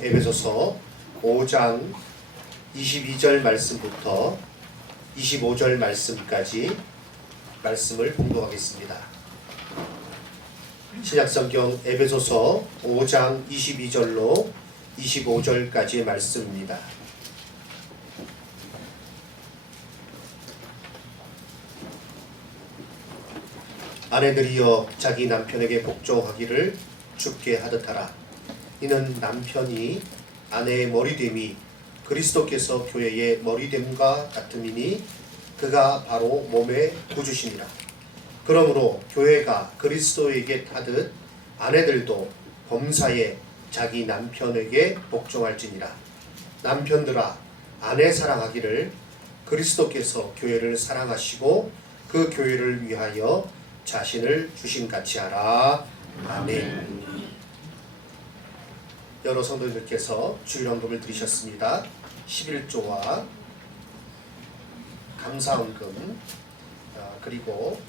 에베소서 5장 22절 말씀부터 25절 말씀까지 말씀을 봉독하겠습니다. 신약성경 에베소서 5장 22절로 25절까지의 말씀입니다. 아내들이여 자기 남편에게 복종하기를 주께 하듯하라. 이는 남편이 아내의 머리됨이 그리스도께서 교회의 머리됨과 같음이니 그가 바로 몸의 구주시니라. 그러므로 교회가 그리스도에게 하듯 아내들도 범사에 자기 남편에게 복종할지니라. 남편들아 아내 사랑하기를 그리스도께서 교회를 사랑하시고 그 교회를 위하여 자신을 주심같이 하라. 아멘. 여러 성도님들께서 주일헌금을 드리셨습니다. 11조와 감사헌금 그리고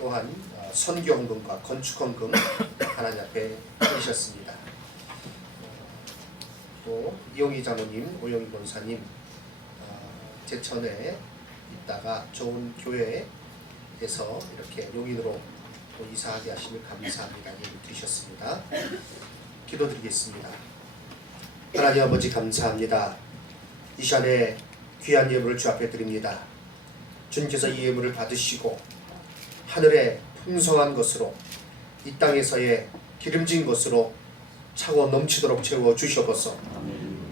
또한 선교헌금과 건축헌금 하나님 앞에 드리셨습니다. 또 이용희 장로님, 오영희 권사님 제천에 있다가 좋은 교회에서 이렇게 용인으로 또 이사하게 하심을 감사합니다. 예를 드리셨습니다. 기도드리겠습니다. 하나님 아버지 감사합니다. 이 시간에 귀한 예물을 주 앞에 드립니다. 주님께서 이 예물을 받으시고 하늘의 풍성한 것으로 이 땅에서의 기름진 것으로 차고 넘치도록 채워 주셔서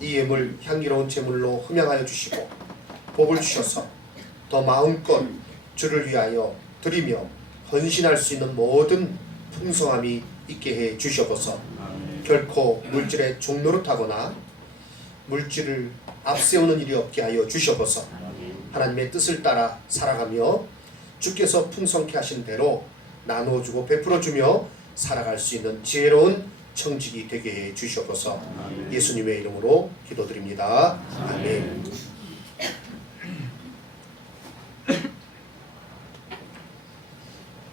이 예물 향기로운 제물로 흠양하여 주시고 복을 주셔서 더 마음껏 주를 위하여 드리며 헌신할 수 있는 모든 풍성함이 있게 해 주셔서 결코 물질의 종노릇하거나 물질을 앞세우는 일이 없게 하여 주셔서 하나님의 뜻을 따라 살아가며 주께서 풍성케 하신 대로 나누어주고 베풀어주며 살아갈 수 있는 지혜로운 청직이 되게 해 주셔서 예수님의 이름으로 기도드립니다. 아멘.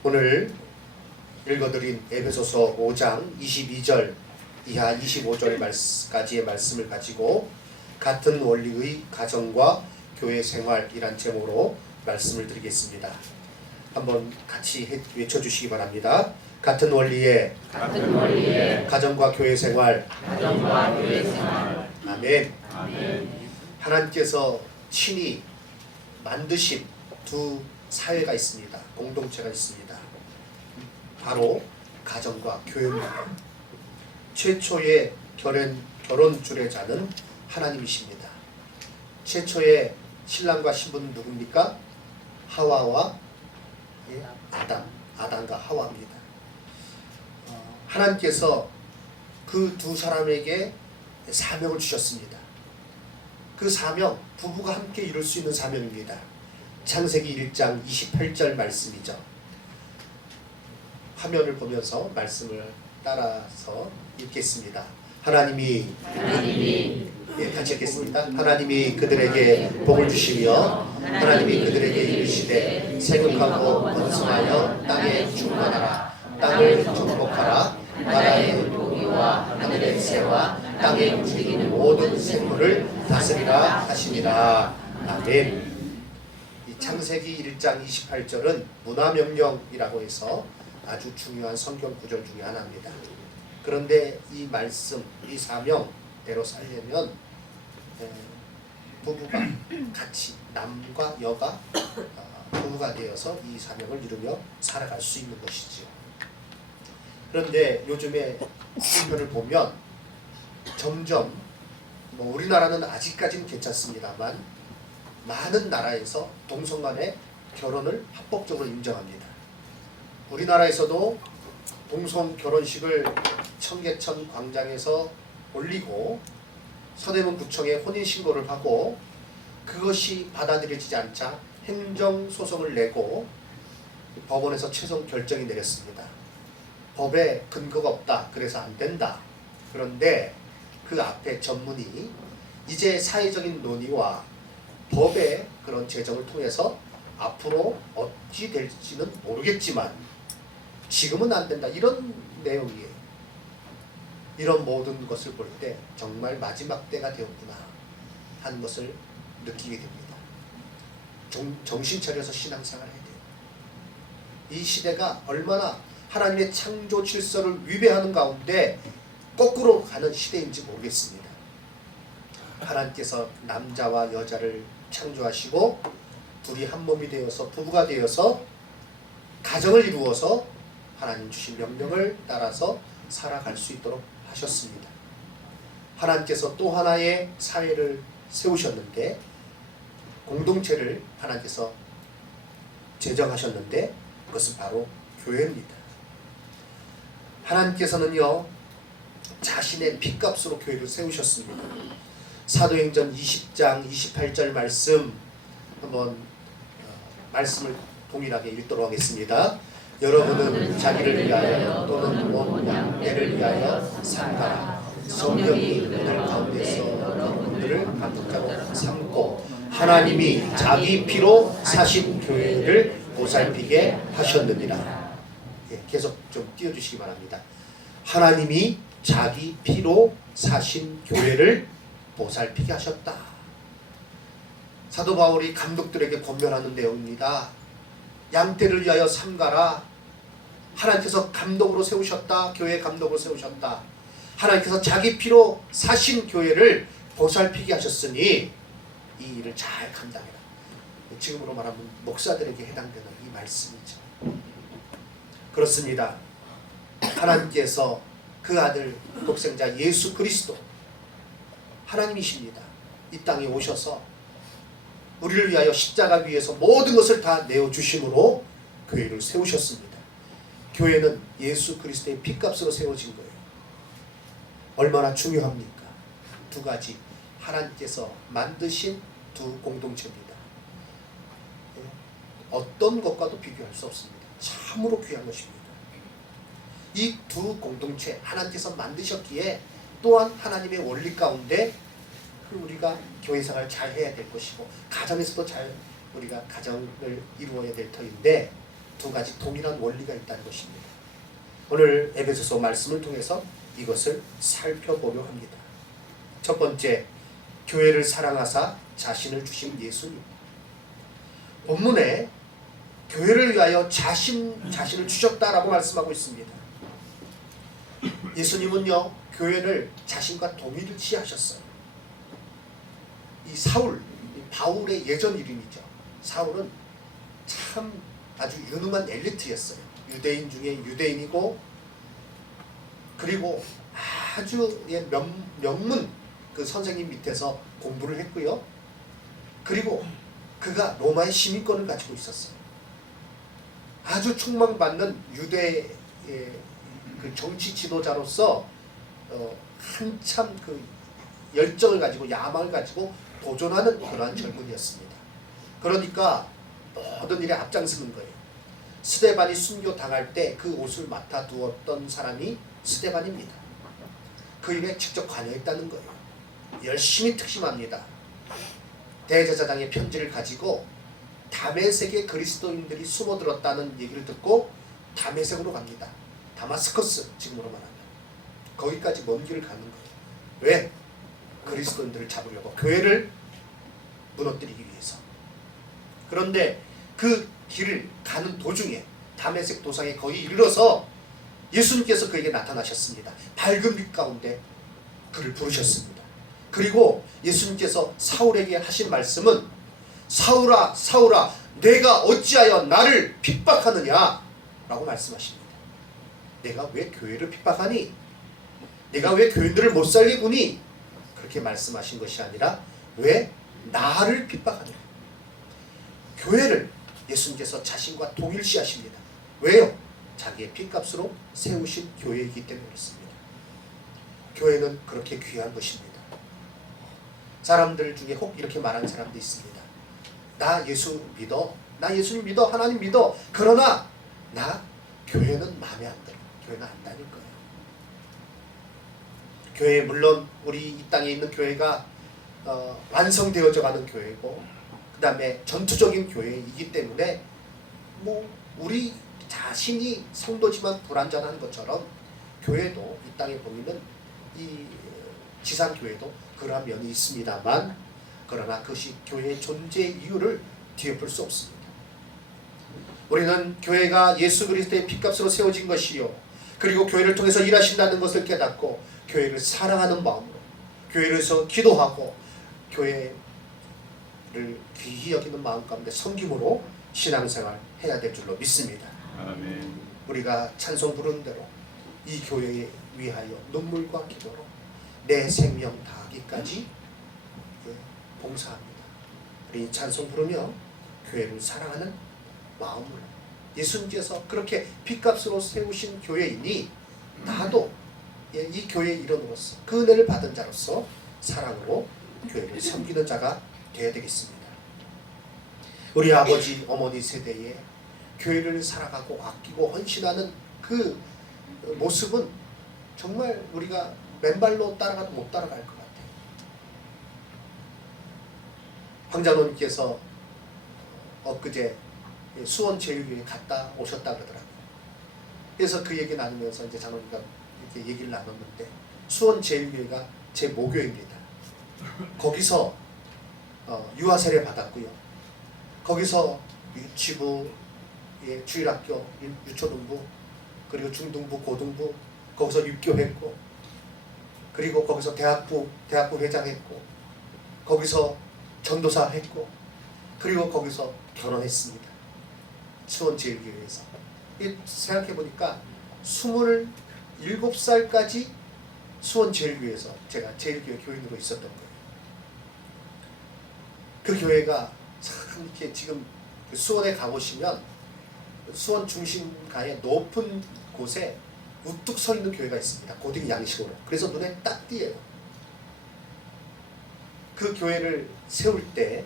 오늘 읽어드린 에베소서 5장 22절 이하 25절까지의 말씀을 가지고 같은 원리의 가정과 교회 생활이란 제목으로 말씀을 드리겠습니다. 한번 같이 외쳐주시기 바랍니다. 같은 원리의 가정과 교회 생활. 아멘. 하나님께서 친히 만드신 두 사회가 있습니다. 공동체가 있습니다. 바로 가정과 교회입니다. 최초의 결혼 주례자는 하나님이십니다. 최초의 신랑과 신부는 누굽니까? 하와와 아담과 하와입니다. 하나님께서 그 두 사람에게 사명을 주셨습니다. 그 사명, 부부가 함께 이룰 수 있는 사명입니다. 창세기 1장 28절 말씀이죠. 화면을 보면서 말씀을 따라서 읽겠습니다. 하나님이 같이 읽겠습니다. 하나님이 그들에게 복을 주시며 하나님이 그들에게 이르시되 생육하고 번성하여 땅에 충만하라. 땅을 정복하라. 나라의 고기와 하늘의 새와 땅에 움직이는 모든 생물을 다스리라 하시니라. 아멘. 창세기 1장 28절은 문화명령이라고 해서 아주 중요한 성경 구절 중에 하나입니다. 그런데 이 말씀, 이 사명대로 살려면 부부가 같이 남과 여가 부부가 되어서 이 사명을 이루며 살아갈 수 있는 것이지요. 그런데 요즘에 신문을 보면 점점 우리나라는 아직까지는 괜찮습니다만 많은 나라에서 동성 간의 결혼을 합법적으로 인정합니다. 우리나라에서도 동성 결혼식을 청계천 광장에서 올리고 서대문 구청에 혼인신고를 하고 그것이 받아들여지지 않자 행정소송을 내고 법원에서 최종 결정이 내렸습니다. 법에 근거가 없다. 그래서 안 된다. 그런데 그 앞에 전문이 이제 사회적인 논의와 법의 그런 제정을 통해서 앞으로 어찌 될지는 모르겠지만 지금은 안 된다. 이런 내용이에요. 이런 모든 것을 볼 때 정말 마지막 때가 되었구나 하는 것을 느끼게 됩니다. 정신 차려서 신앙생활을 해야 돼요. 이 시대가 얼마나 하나님의 창조 질서를 위배하는 가운데 거꾸로 가는 시대인지 모르겠습니다. 하나님께서 남자와 여자를 창조하시고 둘이 한 몸이 되어서 부부가 되어서 가정을 이루어서 하나님 주신 명령을 따라서 살아갈 수 있도록 하셨습니다. 하나님께서 또 하나의 사회를 세우셨는데, 공동체를 하나님께서 제정하셨는데, 그것은 바로 교회입니다. 하나님께서는요, 자신의 핏값으로 교회를 세우셨습니다. 사도행전 20장 28절 말씀 한번 말씀을 동일하게 읽도록 하겠습니다. 여러분은 자기를 위하여 또는 온 양떼를 위하여 삼가라. 성령이 그들 가운데서 여러분들을 감독자로 삼고 하나님이 자기 피로 사신 교회를 보살피게 하셨느니라. 계속 좀 띄워주시기 바랍니다. 하나님이 자기 피로 사신 교회를 보살피게 하셨다. 사도 바울이 감독들에게 권면하는 내용입니다. 양떼를 위하여 삼가라. 하나님께서 감독으로 세우셨다. 교회 감독으로 세우셨다. 하나님께서 자기 피로 사신 교회를 보살피게 하셨으니 이 일을 잘 감당해라. 지금으로 말하면 목사들에게 해당되는 이 말씀이죠. 그렇습니다. 하나님께서 그 아들 독생자 예수 그리스도 하나님이십니다. 이 땅에 오셔서 우리를 위하여 십자가 위에서 모든 것을 다 내어주심으로 교회를 세우셨습니다. 교회는 예수 그리스도의 핏값으로 세워진 거예요. 얼마나 중요합니까? 두 가지, 하나님께서 만드신 두 공동체입니다. 어떤 것과도 비교할 수 없습니다. 참으로 귀한 것입니다. 이 두 공동체 하나님께서 만드셨기에 또한 하나님의 원리 가운데 우리가 교회생활을 잘 해야 될 것이고 가정에서도 잘 우리가 가정을 이루어야 될 터인데 두 가지 동일한 원리가 있다는 것입니다. 오늘 에베소서 말씀을 통해서 이것을 살펴보려 합니다. 첫 번째, 교회를 사랑하사 자신을 주신 예수님. 본문에 교회를 위하여 자신을 주셨다라고 말씀하고 있습니다. 예수님은요, 교회를 자신과 동일시하셨어요. 이 사울, 바울의 예전 이름이죠. 사울은 참 아주 유능한 엘리트였어요. 유대인 중에 유대인이고, 그리고 아주 명문 그 선생님 밑에서 공부를 했고요. 그리고 그가 로마의 시민권을 가지고 있었어요. 아주 촉망받는 유대의 그 정치 지도자로서 한참 그 열정을 가지고 야망을 가지고 도전하는 그러한 젊은이였습니다. 그러니까 모든 일에 앞장서는 거예요. 스데반이 순교당할 때 그 옷을 맡아두었던 사람이 스데반입니다. 그 일에 직접 관여했다는 거예요. 열심히 특심합니다. 대제사장의 편지를 가지고 다메섹에 그리스도인들이 숨어들었다는 얘기를 듣고 다메섹으로 갑니다. 다마스커스, 지금으로 말하면 거기까지 먼 길을 가는 거예요. 왜? 그리스도인들을 잡으려고, 교회를 무너뜨리기 위해서. 그런데 그 길을 가는 도중에 다메섹 도상에 거의 이르러서 예수님께서 그에게 나타나셨습니다. 밝은 빛 가운데 그를 부르셨습니다. 그리고 예수님께서 사울에게 하신 말씀은 사울아 사울아 내가 어찌하여 나를 핍박하느냐 라고 말씀하십니다. 내가 왜 교회를 핍박하니? 내가 왜 교인들을 못 살리구니? 그렇게 말씀하신 것이 아니라 왜 나를 핍박하느냐. 교회를 예수님께서 자신과 동일시하십니다. 왜요? 자기의 핏값으로 세우신 교회이기 때문에 그렇습니다. 교회는 그렇게 귀한 것입니다. 사람들 중에 혹 이렇게 말하는 사람도 있습니다. 나 예수 믿어, 나 예수님 믿어, 하나님 믿어. 그러나 나 교회는 마음에 안 들어. 교회는 안 다닐 거예요. 교회, 물론 우리 이 땅에 있는 교회가 완성되어져 가는 교회고, 그 다음에 전투적인 교회이기 때문에 뭐 우리 자신이 성도지만 불완전한 것처럼 교회도 이 땅에 보면은 이 지상교회도 그러한 면이 있습니다만, 그러나 그것이 교회의 존재 이유를 뒤엎을 수 없습니다. 우리는 교회가 예수 그리스도의 피값으로 세워진 것이요, 그리고 교회를 통해서 일하신다는 것을 깨닫고 교회를 사랑하는 마음으로 교회에서 기도하고 교회를 귀히 여기는 마음 가운데 섬김으로 신앙생활 해야 될 줄로 믿습니다. 아멘. 우리가 찬송 부르는 대로 이 교회에 위하여 눈물과 기도로 내 생명 다하기까지 봉사합니다. 우리 찬송 부르며 교회를 사랑하는 마음으로 예수님께서 그렇게 핏값으로 세우신 교회이니 나도 이 교회의 일원으로서 그 은혜를 받은 자로서 사랑으로 교회를 섬기는 자가 되어야 되겠습니다. 우리 아버지 어머니 세대에 교회를 사랑하고 아끼고 헌신하는 그 모습은 정말 우리가 맨발로 따라가도 못 따라갈 것 같아요. 황장로님께서 엊그제 수원제일교회 갔다 오셨다 그러더라고요. 그래서 그 얘기 나누면서 이제 장로님과 이렇게 얘기를 나눴는데, 수원제일교회가 제 모교입니다. 거기서 유아 세례 받았고요. 거기서 유치부, 주일학교, 유초등부, 그리고 중등부, 고등부 거기서 입교했고, 그리고 거기서 대학부 회장했고, 거기서 전도사 했고, 그리고 거기서 결혼했습니다. 수원제일교회에서. 생각해보니까 27살까지 수원제일교회에서 제가 제일교회 교인으로 있었던 거예요. 그 교회가 참 이렇게 지금 수원에 가보시면 수원 중심가의 높은 곳에 우뚝 서 있는 교회가 있습니다. 고딕 양식으로. 그래서 눈에 딱 띄어요. 그 교회를 세울 때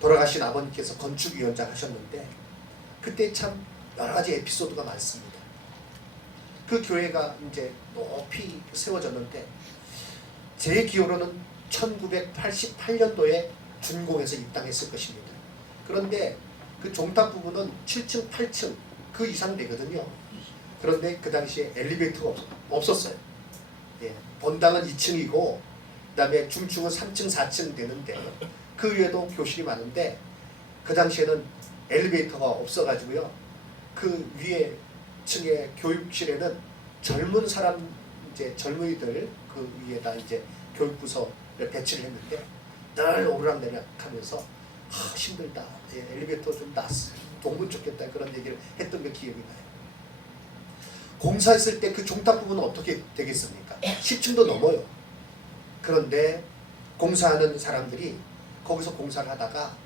돌아가신 아버님께서 건축위원장 하셨는데, 그때 참 여러 가지 에피소드가 많습니다. 그 교회가 이제 높이 세워졌는데, 제 기호로는 1988년도에 준공해서 입당했을 것입니다. 그런데 그 종탑 부분은 7층, 8층 그 이상 되거든요. 그런데 그 당시에 엘리베이터가 없었어요. 예, 본당은 2층이고 그 다음에 중층은 3층, 4층 되는데, 그 위에도 교실이 많은데 그 당시에는 엘리베이터가 없어가지고요, 그 위에 층의 교육실에는 젊은 사람, 이제 젊은이들 그 위에다 이제 교육부서를 배치를 했는데, 늘 오르락내리락 하면서 힘들다, 엘리베이터 좀 놔으면 좋겠다, 그런 얘기를 했던 게 기억이 나요. 공사했을 때 그 종탑 부분은 어떻게 되겠습니까? 10층도 넘어요. 그런데 공사하는 사람들이 거기서 공사를 하다가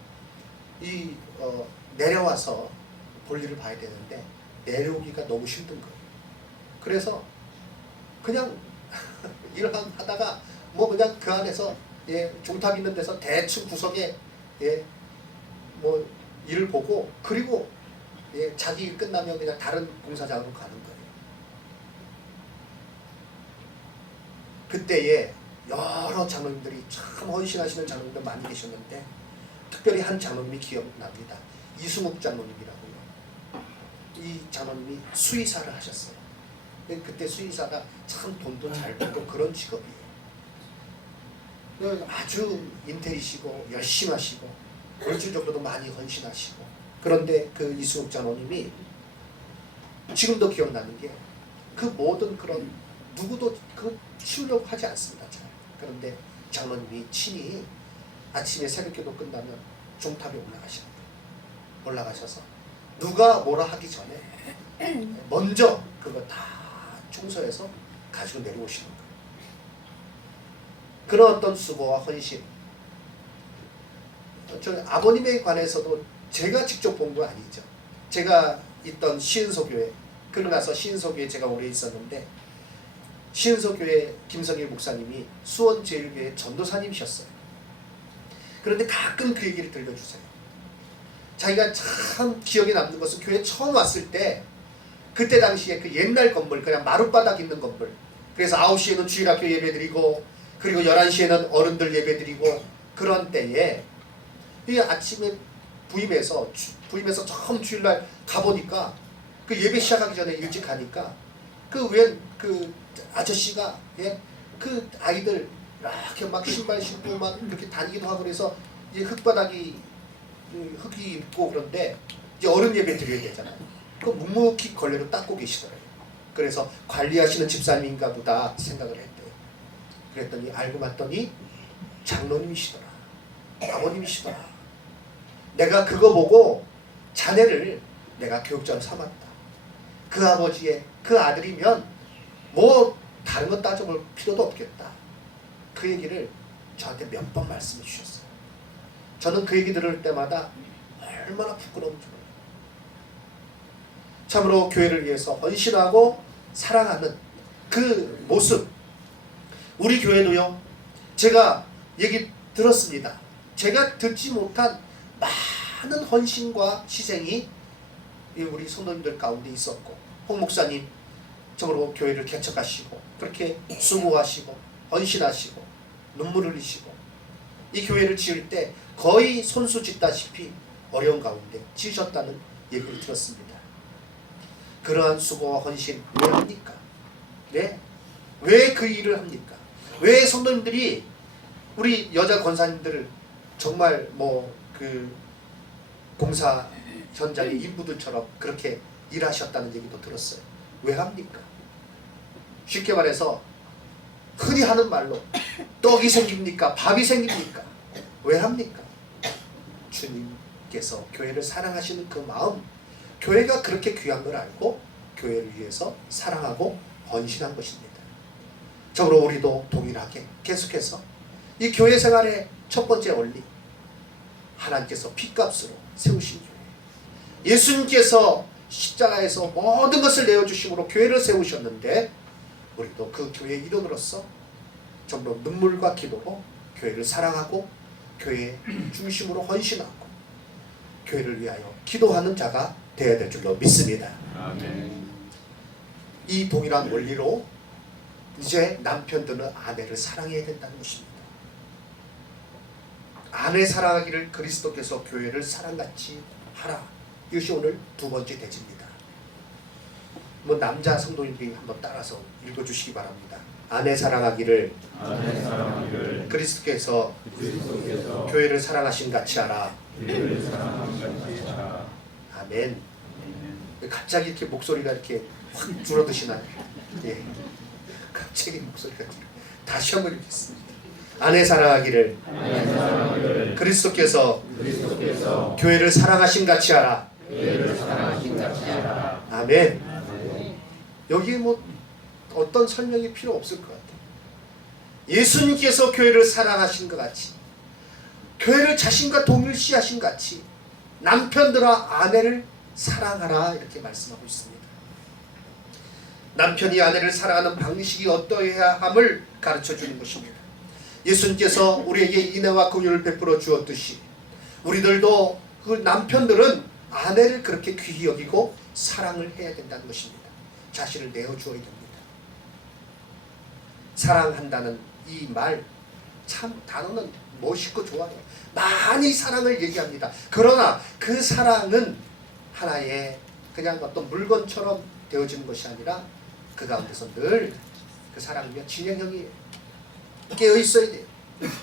내려와서 볼일을 봐야 되는데 내려오기가 너무 힘든 거예요. 그래서 그냥 일을 하다가 뭐 그냥 그 안에서 종탑 있는 데서 대충 구석에 뭐 일을 보고, 그리고 자기 일 끝나면 그냥 다른 공사장으로 가는 거예요. 그때에 여러 장로님들이 참 헌신하시는 장로님들 많이 계셨는데, 특별히 한 장로님이 기억납니다. 이승욱 장로님이라고요. 이 장로님이 수의사를 하셨어요. 그때 수의사가 참 돈도 잘 벌고 그런 직업이에요. 아주 인텔이시고 열심히 하시고 물질적으로도 많이 헌신하시고. 그런데 그 이승욱 장로님이 지금도 기억나는 게, 그 모든 그런 누구도 그 치우려고 하지 않습니다. 잘. 그런데 장로님이 친히 아침에 새벽기도 끝나면 종탑에 올라가셔서 누가 뭐라 하기 전에 먼저 그거 다 청소해서 가지고 내려오시는 거예요. 그런 어떤 수고와 헌신, 저 아버님에 관해서도 제가 직접 본 거 아니죠. 제가 있던 시은소교회, 그러고 나서 시은소교회 제가 오래 있었는데, 시은소교회 김성일 목사님이 수원제일교회 전도사님이셨어요. 그런데 가끔 그 얘기를 들려주세요. 자기가 참 기억에 남는 것은 교회 처음 왔을 때, 그때 당시에 그 옛날 건물, 그냥 마룻바닥 있는 건물, 그래서 9시에는 주일학교 예배드리고, 그리고 11시에는 어른들 예배드리고, 그런 때에 이 아침에 부임해서 처음 주일날 가보니까 그 예배 시작하기 전에 일찍 가니까 그 웬 그 아저씨가 그 아이들 이렇게 막 신발 신고 막 이렇게 다니기도 하고 그래서 이제 흙바닥이 흙이 있고 그런데 이제 어른 예배 드려야 되잖아요. 그 묵묵히 걸레로 닦고 계시더래요. 그래서 관리하시는 집사님인가 보다 생각을 했대요. 그랬더니 알고 봤더니 장로님이시더라. 아버님이시더라. 내가 그거 보고 자네를 내가 교육자로 삼았다. 그 아버지의 그 아들이면 뭐 다른 것 따져볼 필요도 없겠다. 그 얘기를 저한테 몇 번 말씀해 주셨어요. 저는 그 얘기 들을 때마다 얼마나 부끄러운지 몰라요. 참으로 교회를 위해서 헌신하고 사랑하는 그 모습, 우리 교회도요, 제가 얘기 들었습니다. 제가 듣지 못한 많은 헌신과 희생이 우리 성도님들 가운데 있었고, 홍 목사님 참으로 교회를 개척하시고 그렇게 수고하시고 헌신하시고 눈물 흘리시고 이 교회를 지을 때 거의 손수 짓다시피 어려운 가운데 지으셨다는 얘기를 들었습니다. 그러한 수고와 헌신 왜 합니까? 네? 왜 그 일을 합니까? 왜 성도님들이 우리 여자 권사님들을 정말 뭐 그 봉사 현장의 인부들처럼 그렇게 일하셨다는 얘기도 들었어요. 왜 합니까? 쉽게 말해서 흔히 하는 말로 떡이 생깁니까? 밥이 생깁니까? 왜 합니까? 주님께서 교회를 사랑하시는 그 마음, 교회가 그렇게 귀한 걸 알고 교회를 위해서 사랑하고 헌신한 것입니다. 저로 우리도 동일하게 계속해서 이 교회 생활의 첫 번째 원리, 하나님께서 핏값으로 세우신 교회, 예수님께서 십자가에서 모든 것을 내어주심으로 교회를 세우셨는데 우리도 그 교회의 일원으로서 전부 눈물과 기도로 교회를 사랑하고 교회의 중심으로 헌신하고 교회를 위하여 기도하는 자가 되어야 될 줄로 믿습니다. 아멘. 이 동일한 원리로 이제 남편들은 아내를 사랑해야 된다는 것입니다. 아내 사랑하기를 그리스도께서 교회를 사랑같이 하라. 이것이 오늘 두 번째 대지입니다. 뭐 남자 성도님들이 한번 따라서 읽어주시기 바랍니다. 아내 사랑하기를 그리스도께서 교회를 사랑하신 같이 하라. 아멘. 갑자기 이렇게 목소리가 이렇게 확 줄어드시나요? 예. 갑자기 목소리가 다시 한번 읽겠습니다. 아내 사랑하기를 그리스도께서 교회를 사랑하신 같이 하라. 아멘. 여기에 뭐 어떤 설명이 필요 없을 것 같아요. 예수님께서 교회를 사랑하신 것 같이, 교회를 자신과 동일시하신 같이 남편들아 아내를 사랑하라 이렇게 말씀하고 있습니다. 남편이 아내를 사랑하는 방식이 어떠해야 함을 가르쳐 주는 것입니다. 예수님께서 우리에게 인애와 긍휼을 베풀어 주었듯이 우리들도 그 남편들은 아내를 그렇게 귀히 여기고 사랑을 해야 된다는 것입니다. 자신을 내어주어야 됩니다. 사랑한다는 이 말 참 단어는 멋있고 좋아요. 많이 사랑을 얘기합니다. 그러나 그 사랑은 하나의 그냥 어떤 물건처럼 되어지는 것이 아니라 그 가운데서 늘 그 사랑이며 진행형이에요. 깨어 있어야 돼요.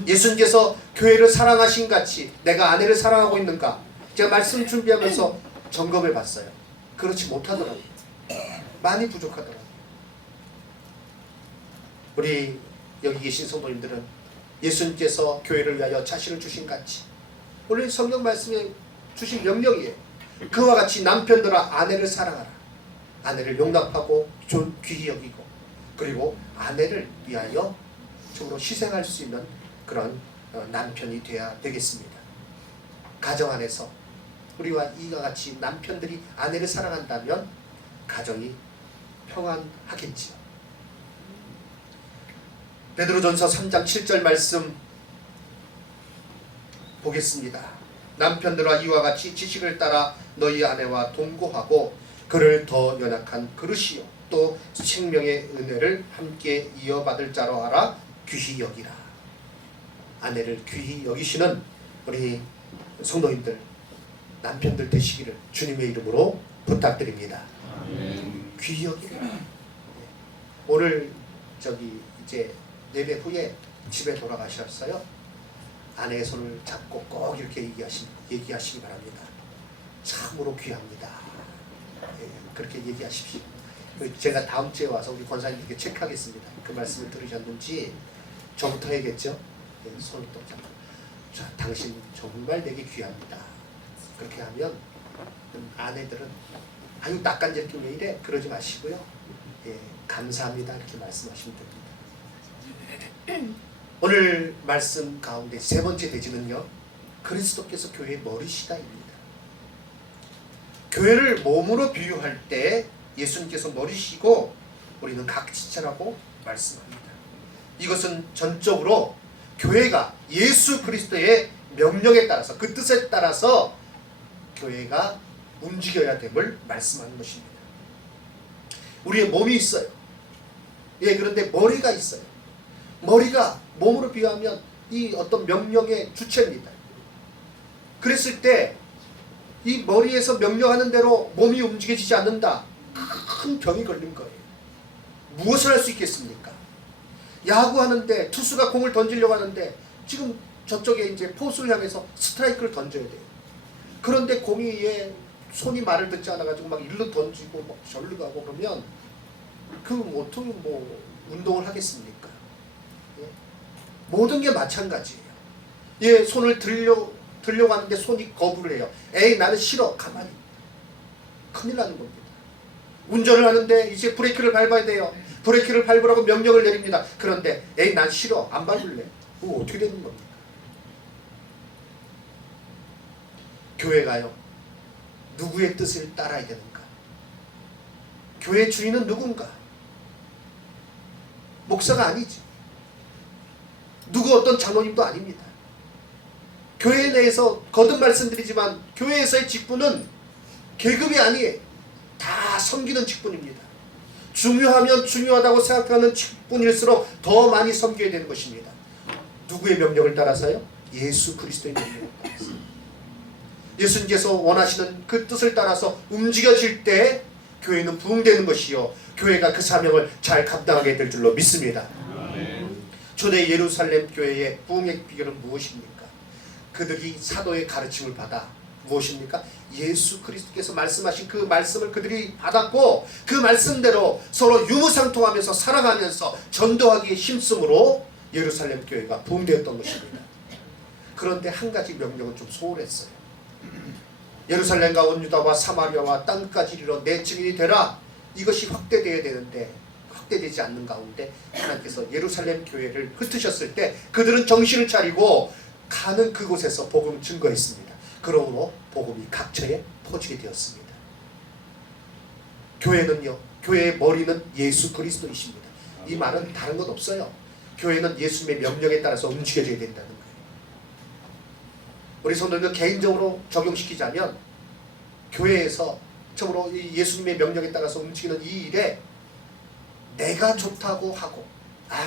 예수님께서 교회를 사랑하신 같이 내가 아내를 사랑하고 있는가? 제가 말씀 준비하면서 점검해 봤어요. 그렇지 못하더라고요. 많이 부족하더라고요. 우리 여기 계신 성도님들은 예수님께서 교회를 위하여 자신을 주신 같이, 오늘 성경 말씀에 주신 명령이에요. 그와 같이 남편들아 아내를 사랑하라. 아내를 용납하고 귀히 여기고, 그리고 아내를 위하여 정으로 희생할 수 있는 그런 남편이 되어야 되겠습니다. 가정 안에서 우리와 이와 같이 남편들이 아내를 사랑한다면 가정이 평안하겠지요. 베드로전서 3장 7절 말씀 보겠습니다. 남편들아 이와 같이 지식을 따라 너희 아내와 동거하고 그를 더 연약한 그릇이요 또 생명의 은혜를 함께 이어받을 자로 알아 귀히 여기라. 아내를 귀히 여기시는 우리 성도님들, 남편들 되시기를 주님의 이름으로 부탁드립니다. 아멘. 귀히 여기라. 오늘 이제 예배 후에 집에 돌아가셨어요. 아내의 손을 잡고 꼭 이렇게 얘기하시기 바랍니다. 참으로 귀합니다. 예, 그렇게 얘기하십시오. 제가 다음 주에 와서 우리 권사님께 체크하겠습니다. 그 말씀을 들으셨는지 저부터 해야겠죠. 예, 손을 또 잡고, 자, 당신 정말 내게 귀합니다. 그렇게 하면 아내들은 아유 낯간지럽게 왜 이래? 그러지 마시고요. 예, 감사합니다. 이렇게 말씀하시면 됩니다. 오늘 말씀 가운데 세 번째 대지는요, 그리스도께서 교회의 머리시다입니다. 교회를 몸으로 비유할 때 예수님께서 머리시고 우리는 각 지체라고 말씀합니다. 이것은 전적으로 교회가 예수 그리스도의 명령에 따라서, 그 뜻에 따라서 교회가 움직여야 됨을 말씀하는 것입니다. 우리의 몸이 있어요. 예, 그런데 머리가 있어요. 머리가 몸으로 비유하면 이 어떤 명령의 주체입니다. 그랬을 때 이 머리에서 명령하는 대로 몸이 움직여지지 않는다. 큰 병이 걸린 거예요. 무엇을 할 수 있겠습니까? 야구하는데 투수가 공을 던지려고 하는데 지금 저쪽에 이제 포수를 향해서 스트라이크를 던져야 돼요. 그런데 공이 손이 말을 듣지 않아가지고 막 일로 던지고 막 절로 가고 그러면 어떻게 운동을 하겠습니까? 예? 모든 게 마찬가지예요. 예, 손을 들려고 하는데 손이 거부를 해요. 에이 나는 싫어. 가만히. 큰일 나는 겁니다. 운전을 하는데 이제 브레이크를 밟아야 돼요. 브레이크를 밟으라고 명령을 내립니다. 그런데 에이 난 싫어. 안 밟을래. 그거 어떻게 되는 겁니까? 교회가요, 누구의 뜻을 따라야 되는가? 교회 주인은 누군가? 목사가 아니지. 누구 어떤 장로님도 아닙니다. 교회 내에서 거듭 말씀드리지만 교회에서의 직분은 계급이 아니에요. 다 섬기는 직분입니다. 중요하면 중요하다고 생각하는 직분일수록 더 많이 섬겨야 되는 것입니다. 누구의 명령을 따라서요? 예수 그리스도의 명령을 따라서. 예수님께서 원하시는 그 뜻을 따라서 움직여질 때 교회는 부흥되는 것이요, 교회가 그 사명을 잘 감당하게 될 줄로 믿습니다. 초대 예루살렘 교회의 부흥의 비결은 무엇입니까? 그들이 사도의 가르침을 받아 무엇입니까? 예수 그리스도께서 말씀하신 그 말씀을 그들이 받았고 그 말씀대로 서로 유무상통하면서 살아가면서 전도하기에 힘쓰므로 예루살렘 교회가 부흥되었던 것입니다. 그런데 한 가지 명령은 좀 소홀했어요. 예루살렘과 온 유다와 사마리아와 땅까지 이르러 내 증인이 되라. 이것이 확대되어야 되는데 확대되지 않는 가운데 하나님께서 예루살렘 교회를 흩으셨을 때 그들은 정신을 차리고 가는 그곳에서 복음을 증거했습니다. 그러므로 복음이 각처에 퍼지게 되었습니다. 교회는요, 교회의 머리는 예수 그리스도이십니다. 이 말은 다른 것 없어요. 교회는 예수님의 명령에 따라서 움직여져야 된다는 거예요. 우리 성도님들 개인적으로 적용시키자면 교회에서 처음으로 예수님의 명령에 따라서 움직이는 이 일에 내가 좋다고 하고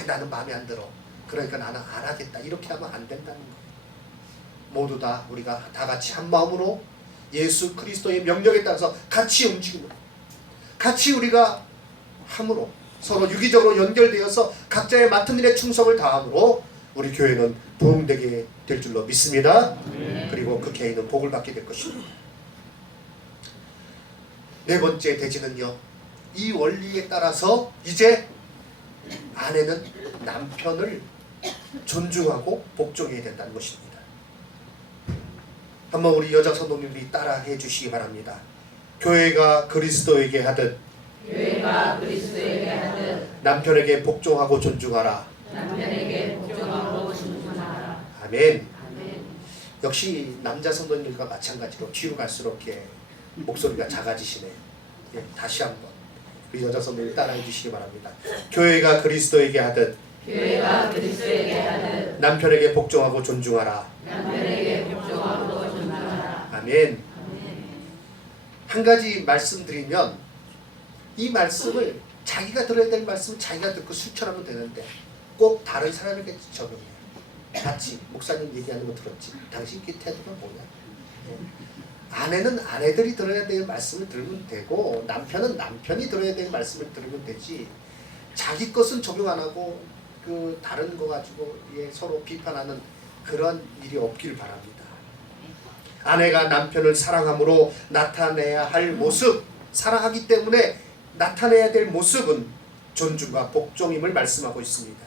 나는 마음에 안 들어, 그러니까 나는 안 하겠다, 이렇게 하면 안 된다는 거예요. 모두 다 우리가 다 같이 한 마음으로 예수 그리스도의 명령에 따라서 같이 움직임으로, 같이 우리가 함으로, 서로 유기적으로 연결되어서 각자의 맡은 일에 충성을 다함으로 우리 교회는 부흥되게 될 줄로 믿습니다. 그리고 그 개인은 복을 받게 될 것입니다. 네 번째 대지는요, 이 원리에 따라서 이제 아내는 남편을 존중하고 복종해야 된다는 것입니다. 한번 우리 여자 성도님들이 따라해 주시기 바랍니다. 교회가 그리스도에게 하듯 남편에게 복종하고 존중하라. 아멘. 역시 남자 성도님들과 마찬가지로 뒤로 갈수록 이렇게 목소리가 작아지시네요. 예, 다시 한번 우리 여자 성도님 따라해 주시기 바랍니다. 교회가 그리스도에게 하듯 남편에게 복종하고 존중하라. 아멘. 한 가지 말씀드리면 이 말씀을 자기가 들어야 될 말씀은 자기가 듣고 실천하면 되는데 꼭 다른 사람에게 적용해요. 같이 목사님 얘기하는 거 들었지? 당신 그 태도가 뭐냐? 아내는 아내들이 들어야 될 말씀을 들으면 되고 남편은 남편이 들어야 될 말씀을 들으면 되지, 자기 것은 적용 안 하고 그 다른 거 가지고 서로 비판하는 그런 일이 없길 바랍니다. 아내가 남편을 사랑함으로 나타내야 할 모습, 사랑하기 때문에 나타내야 될 모습은 존중과 복종임을 말씀하고 있습니다.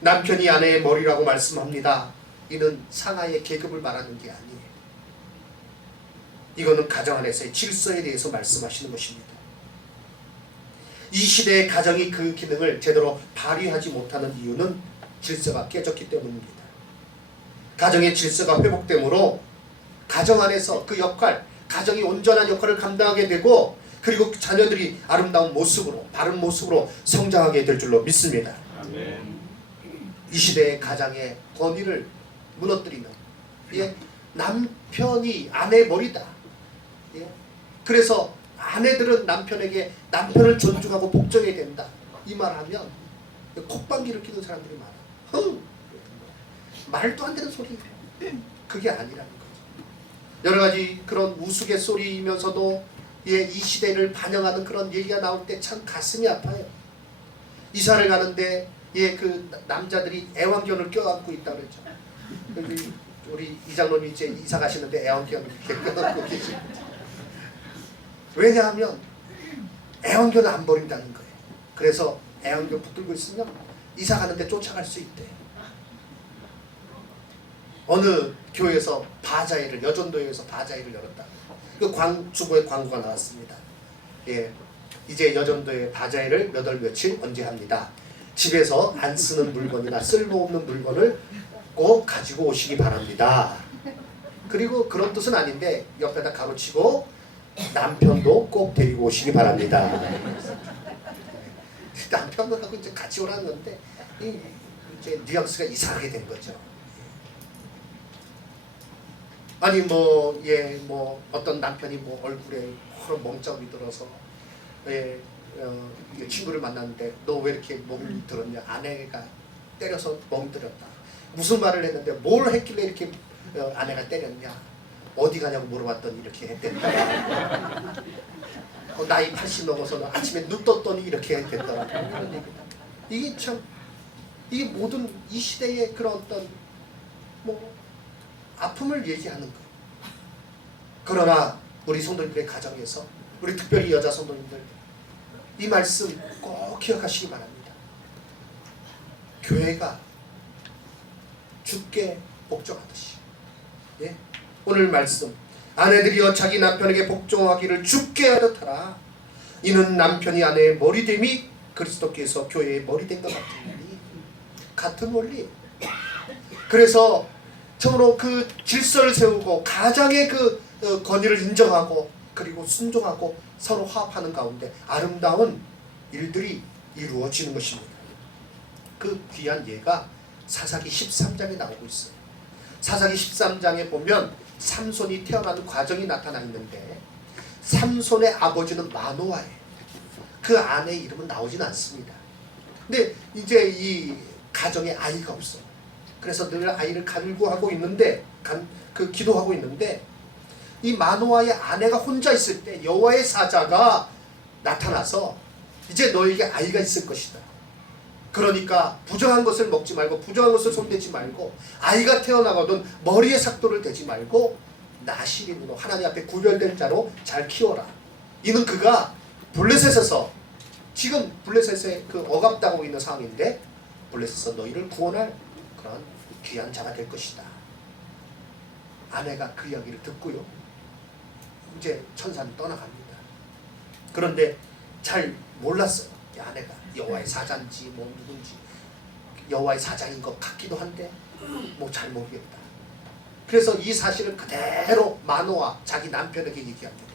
남편이 아내의 머리라고 말씀합니다. 이는 상하의 계급을 말하는 게 아니에요. 이거는 가정 안에서의 질서에 대해서 말씀하시는 것입니다. 이 시대의 가정이 그 기능을 제대로 발휘하지 못하는 이유는 질서가 깨졌기 때문입니다. 가정의 질서가 회복되므로 가정 안에서 그 역할, 가정이 온전한 역할을 감당하게 되고 그리고 자녀들이 아름다운 모습으로, 바른 모습으로 성장하게 될 줄로 믿습니다. 아멘. 이 시대의 가장의 권위를 무너뜨리는 남편이 아내의 머리다. 그래서 아내들은 남편에게 남편을 존중하고 복종해야 된다. 이 말하면 콧방귀를 뀌는 사람들이 많아. 말도 안 되는 소리. 그게 아니라는 거죠. 여러 가지 그런 우스갯소리이면서도 이 시대를 반영하는 그런 얘기가 나올 때 참 가슴이 아파요. 이사를 가는데 그 남자들이 애완견을 껴안고 있다 그랬죠. 우리 이장로님이 이제 이사 가시는데 애완견을 이렇게 껴안고 계시고. 왜냐하면 애완견을 안 버린다는 거예요. 그래서 애완견 붙들고 있으면 이사 가는데 쫓아갈 수 있대. 어느 교회에서 바자회를, 여전도에서 바자회를 열었다. 그 주보에 광고가 나왔습니다. 이제 여전도에 바자회를 몇 월 며칠 언제 합니다. 집에서 안 쓰는 물건이나 쓸모없는 물건을 꼭 가지고 오시기 바랍니다. 그리고 그런 뜻은 아닌데 옆에다 가로치고 남편도 꼭 데리고 오시기 바랍니다. 남편하고 이제 같이 오라는 건데 이제 뉘앙스가 이상하게 된 거죠. 아니 어떤 남편이 얼굴에 멍자국이 들어서 친구를 만났는데 너 왜 이렇게 멍이 들었냐? 아내가 때려서 멍 들었다. 무슨 말을 했는데 뭘 했길래 이렇게 아내가 때렸냐? 어디 가냐고 물어봤더니 이렇게 했댔다. 나이 80 넘어서 아침에 눈 떴더니 이렇게 됐다. 그런 얘기다. 이게 참 이게 모든 이 시대의 그런 어떤 아픔을 얘기하는 거예요. 그러나 우리 성도님들의 가정에서 우리 특별히 여자 성도님들 이 말씀 꼭 기억하시기 바랍니다. 교회가 주께 복종하듯이 오늘 말씀 아내들이여 자기 남편에게 복종하기를 주께 하듯 하라. 이는 남편이 아내의 머리됨이 그리스도께서 교회의 머리된 것 같으니 같은 원리. 그래서 참으로 그 질서를 세우고 가장의 그 권위를 인정하고 그리고 순종하고 서로 화합하는 가운데 아름다운 일들이 이루어지는 것입니다. 그 귀한 예가 사사기 13장에 나오고 있어요. 사사기 13장에 보면 삼손이 태어나는 과정이 나타나 있는데 삼손의 아버지는 마노아예요. 그 아내의 이름은 나오진 않습니다. 근데 이제 이 가정에 아이가 없어요. 그래서 늘 아이를 간구하고 있는데 기도하고 있는데 이 마노아의 아내가 혼자 있을 때 여호와의 사자가 나타나서 이제 너에게 아이가 있을 것이다. 그러니까 부정한 것을 먹지 말고 부정한 것을 손대지 말고 아이가 태어나거든 머리에 삭도를 대지 말고 나시린으로 하나님 앞에 구별된 자로 잘 키워라. 이는 그가 블레셋에서 지금 블레셋에 그 억압당하고 있는 상황인데 블레셋에서 너희를 구원할 그런 귀한 자가 될 것이다. 아내가 그 이야기를 듣고요. 이제 천사는 떠나갑니다. 그런데 잘 몰랐어요. 이 아내가 여호와의 사자인지 누군지 여호와의 사자인 것 같기도 한데 잘 모르겠다. 그래서 이 사실을 그대로 마노아 자기 남편에게 얘기합니다.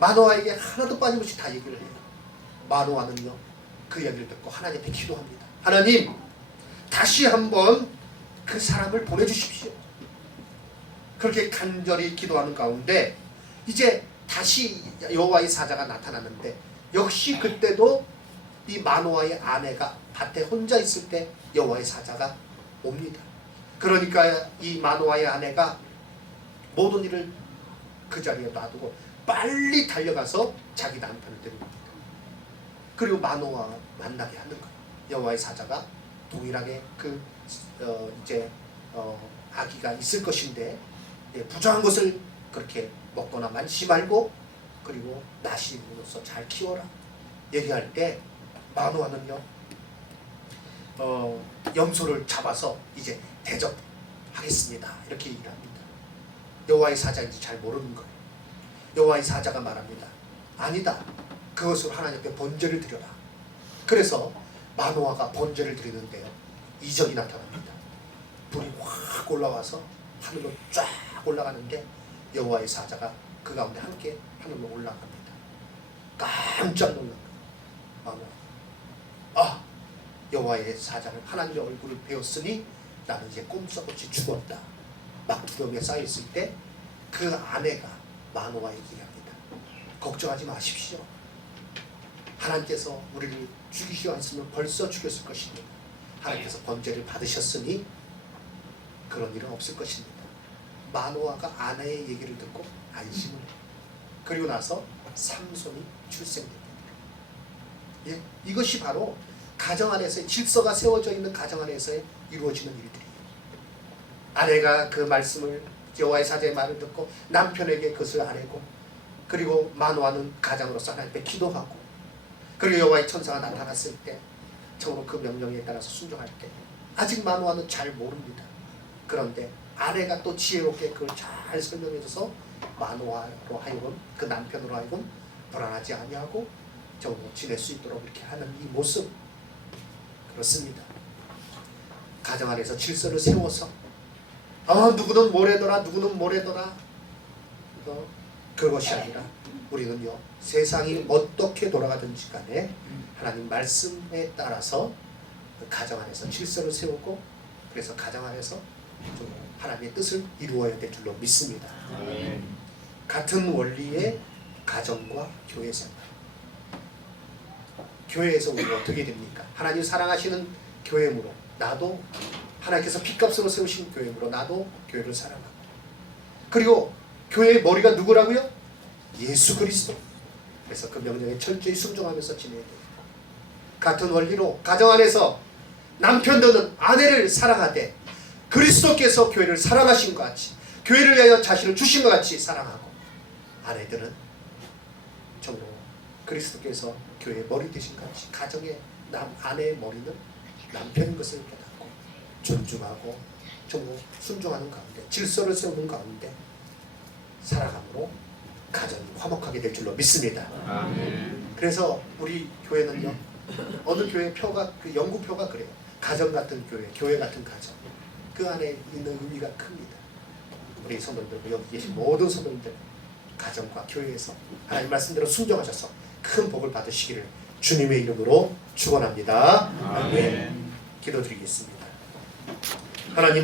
마노아에게 하나도 빠짐없이 다 얘기를 해요. 마노아는요 그 이야기를 듣고 하나님께 기도합니다. 하나님 다시 한번 그 사람을 보내주십시오. 그렇게 간절히 기도하는 가운데 이제 다시 여호와의 사자가 나타나는데 역시 그때도 이 마노아의 아내가 밭에 혼자 있을 때 여호와의 사자가 옵니다. 그러니까 이 마노아의 아내가 모든 일을 그 자리에 놔두고 빨리 달려가서 자기 남편을 데리고 옵니다. 그리고 마노아 만나게 하는 거예요. 여호와의 사자가 동일하게 아기가 있을 것인데 부정한 것을 그렇게 먹거나 만지 말고 그리고 나시로서 잘 키워라 얘기할 때 마노아는요 염소를 잡아서 이제 대접하겠습니다 이렇게 얘기를 합니다. 여호와의 사자인지 잘 모르는 거예요. 여호와의 사자가 말합니다. 아니다. 그것으로 하나님 앞에 번제를 드려라. 그래서 마노아가 번제를 드리는데요. 이적이 나타납니다. 불이 확 올라와서 하늘로 쫙 올라가는데 여호와의 사자가 그 가운데 함께 하늘로 올라갑니다. 깜짝 놀란 마노아. 아, 여호와의 사자는 하나님의 얼굴을 배웠으니 나는 이제 꼼짝없이 죽었다. 막 두려움에 쌓여있을 때 그 아내가 마노아에게 얘기합니다. 걱정하지 마십시오. 하나님께서 우리를 죽이시려 했으면 벌써 죽였을 것입니다. 하나님께서 번제를 받으셨으니 그런 일은 없을 것입니다. 마노아가 아내의 얘기를 듣고 안심을 해요. 그리고 나서 삼손이 출생됩니다. 예, 이것이 바로 가정 안에서의 질서가 세워져 있는 가정 안에서 이루어지는 일들이에요. 아내가 그 말씀을 여호와의 사자의 말을 듣고 남편에게 그것을 아뢰고 그리고 마노아는 가장으로서 하나님 앞에 기도하고 그리고 여호와의 천사가 나타났을 때 정으로 그 명령에 따라서 순종할 때 아직 마노아는 잘 모릅니다. 그런데 아내가 또 지혜롭게 그걸 잘 설명해줘서 마노아로 하여금 그 남편으로 하여금 불안하지 아니하고 정으로 지낼 수 있도록 이렇게 하는 이 모습 그렇습니다. 가정 안에서 질서를 세워서 누구는 뭐래더라 누구는 뭐래더라 그것이 아니라 우리는요 세상이 어떻게 돌아가든지 간에 하나님 말씀에 따라서 그 가정 안에서 질서를 세우고 그래서 가정 안에서 하나님의 뜻을 이루어야 될 줄로 믿습니다. 같은 원리의 가정과 교회 생활. 교회에서 우리가 어떻게 됩니까? 하나님 사랑하시는 교회므로 나도 하나님께서 핏값으로 세우신 교회므로 나도 교회를 사랑하고 그리고 교회의 머리가 누구라고요? 예수 그리스도. 그래서 그 명령에 철저히 순종하면서 지내야 돼요. 같은 원리로 가정 안에서 남편들은 아내를 사랑하되 그리스도께서 교회를 사랑하신 것 같이 교회를 위하여 자신을 주신 것 같이 사랑하고 아내들은 정말 그리스도께서 교회의 머리 되신 것 같이 가정의 아내의 머리는 남편인 것을 깨닫고 존중하고 정말 순종하는 가운데 질서를 세우는 가운데 살아감으로 가정이 화목하게 될 줄로 믿습니다. 그래서 우리 교회는요 어느 교회 표가 그 연구표가 그래요. 가정 같은 교회, 교회 같은 가정 그 안에 있는 의미가 큽니다. 우리 성도님들 여기 계신 모든 성도님들 가정과 교회에서 하나님 말씀대로 순종하셔서 큰 복을 받으시기를 주님의 이름으로 축원합니다. 아멘. 기도드리겠습니다. 하나님